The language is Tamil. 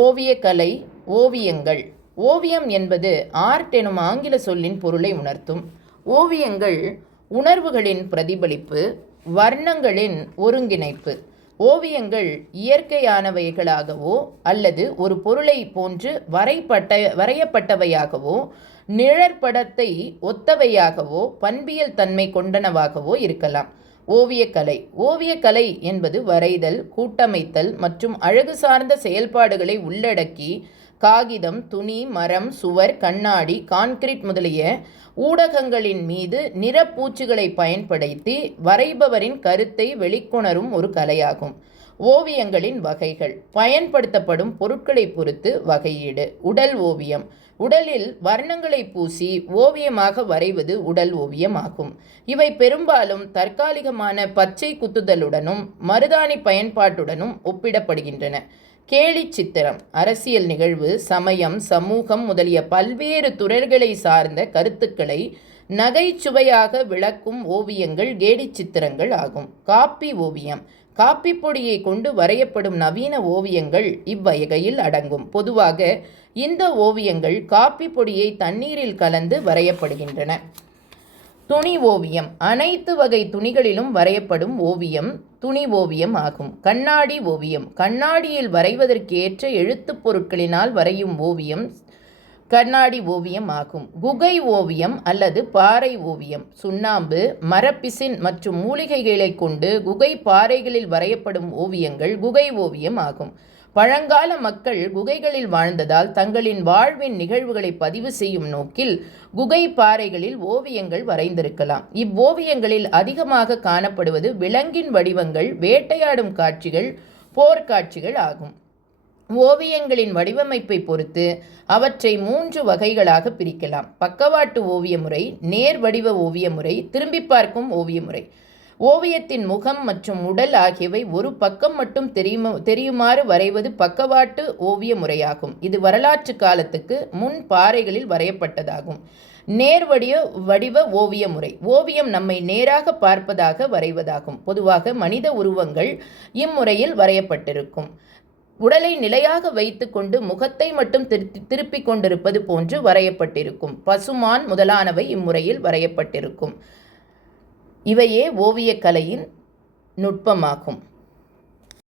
ஓவியக்கலை, ஓவியங்கள். ஓவியம் என்பது ஆர்ட் எனும் ஆங்கில சொல்லின் பொருளை உணர்த்தும். ஓவியங்கள் உணர்வுகளின் பிரதிபலிப்பு, வர்ணங்களின் ஒருங்கிணைப்பு. ஓவியங்கள் இயற்கையானவைகளாகவோ அல்லது ஒரு பொருளை போன்று வரையப்பட்டவையாகவோ, நிழற்படத்தை ஒத்தவையாகவோ, பண்பியல் தன்மை கொண்டனவாகவோ இருக்கலாம். ஓவியக்கலை. ஓவியக்கலை என்பது வரைதல், கூட்டமைத்தல் மற்றும் அழகு சார்ந்த செயல்பாடுகளை உள்ளடக்கி காகிதம், துணி, மரம், சுவர், கண்ணாடி, கான்கிரீட் முதலிய ஊடகங்களின் மீது நிறப்பூச்சுகளை பயன்படுத்தி வரைபவரின் கருத்தை வெளிக்கொணரும் ஒரு கலையாகும். ஓவியங்களின் வகைகள். பயன்படுத்தப்படும் பொருட்களை பொறுத்து வகையீடு. உடல் ஓவியம். உடலில் வர்ணங்களை பூசி ஓவியமாக வரைவது உடல் ஓவியம் ஆகும். இவை பெரும்பாலும் தற்காலிகமான பச்சை குத்துதலுடனும் மருதாணி பயன்பாட்டுடனும் ஒப்பிடப்படுகின்றன. கேலி சித்திரம். அரசியல் நிகழ்வு, சமயம், சமூகம் முதலிய பல்வேறு துறைகளை சார்ந்த கருத்துக்களை நகைச்சுவையாக விளக்கும் ஓவியங்கள் கேலி சித்திரங்கள் ஆகும். காப்பி ஓவியம். காப்பி பொடியை கொண்டு வரையப்படும் நவீன ஓவியங்கள் இவ்வகையில் அடங்கும். பொதுவாக இந்த ஓவியங்கள் காப்பி பொடியை தண்ணீரில் கலந்து வரையப்படுகின்றன. துணி ஓவியம். அனைத்து வகை துணிகளிலும் வரையப்படும் ஓவியம் துணி ஓவியம் ஆகும். கண்ணாடி ஓவியம். கண்ணாடியில் வரைவதற்கேற்ற எழுத்துப் பொருட்களினால் வரையும் ஓவியம் கண்ணாடி ஓவியம் ஆகும். குகை ஓவியம் அல்லது பாறை ஓவியம். சுண்ணாம்பு, மரப்பிசின் மற்றும் மூலிகைகளை கொண்டு குகை பாறைகளில் வரையப்படும் ஓவியங்கள் குகை ஓவியம் ஆகும். பழங்கால மக்கள் குகைகளில் வாழ்ந்ததால் தங்களின் வாழ்வின் நிகழ்வுகளை பதிவு செய்யும் நோக்கில் குகை பாறைகளில் ஓவியங்கள் வரைந்திருக்கலாம். இவ்வோவியங்களில் அதிகமாக காணப்படுவது விலங்கின் வடிவங்கள், வேட்டையாடும் காட்சிகள், போர்க்காட்சிகள் ஆகும். ஓவியங்களின் வடிவமைப்பை பொறுத்து அவற்றை 3 வகைகளாக பிரிக்கலாம். பக்கவாட்டு ஓவிய முறை, நேர் வடிவ ஓவிய முறை, திரும்பி பார்க்கும் ஓவிய முறை. ஓவியத்தின் முகம் மற்றும் உடல் ஆகியவை ஒரு பக்கம் மட்டும் தெரியுமாறு வரைவது பக்கவாட்டு ஓவிய முறையாகும். இது வரலாற்று காலத்துக்கு முன் பாறைகளில் வரையப்பட்டதாகும். நேர் வடிவ ஓவிய முறை. ஓவியம் நம்மை நேராக பார்ப்பதாக வரைவதாகும். பொதுவாக மனித உருவங்கள் இம்முறையில் வரையப்பட்டிருக்கும். உடலை நிலையாக வைத்து கொண்டு முகத்தை மட்டும் திருப்பிக் கொண்டிருப்பது போன்று வரையப்பட்டிருக்கும். பசுமான் முதலானவை இம்முறையில் வரையப்பட்டிருக்கும். இவையே ஓவியக்கலையின் நுட்பமாகும்.